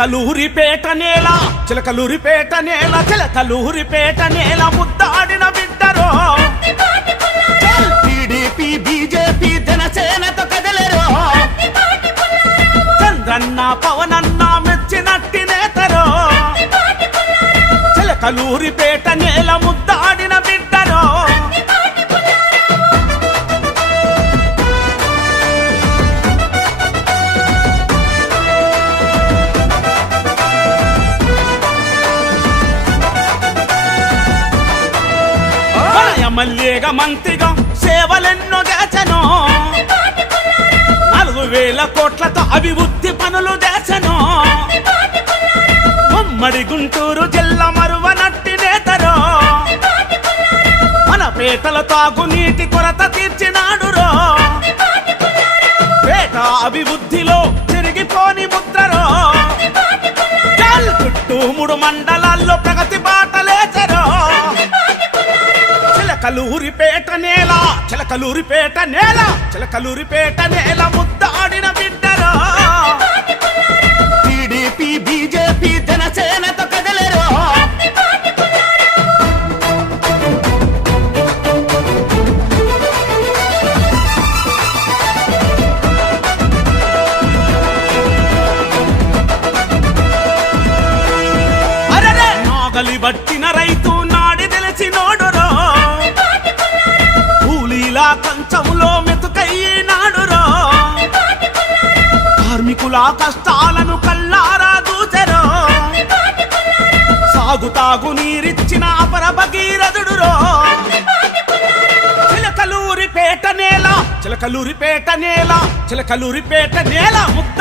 చిలకలూరిపేట నేల చిలకలూరిపేట నేల చిలకలూరిపేట నేల ముద్దాడిన బిడ్డరో. టీడీపీ బీజేపీ జనసేనతో కదలరు. చంద్రన్న పవనన్న మెచ్చినట్టి నేతరో. చిలకలూరిపేట నేల ముద్దాడిన బిడ్డరో. మన ఎమ్మెల్యేగా మంత్రిగా సేవలెన్నో చేసను నాలుగు వేల కోట్లతో అభివృద్ధి పనులు చేసను ఉమ్మడి గుంటూరు జిల్లా మరువనట్టి నేతరో. మన పేటల తాగునీటి కొరత తీర్చినాడురో. పేట అభివృద్ధిలో తిరిగిపోని ముద్రరో. చుట్టూ మూడు మండలాల్లో ప్రగతి బాటలేచరో చిలకలూరిపేట నేల చిలకలూరిపేట నేల చిలకలూరిపేట నేల ముద్దాడిన బిడ్డరో. టీడీపీ బీజేపీ జనసేనతో కదలరు. నాగలి బట్టిన కూలీలా కంచములో కార్మికుల కష్టాలను కల్లారా దూచరో. సాగు తాగు నీరిచ్చిన అపర భగీరథుడురో. చిలకలూరిపేట నేల చిలకలూరిపేట నేల చిలకలూరిపేట నేల ముక్త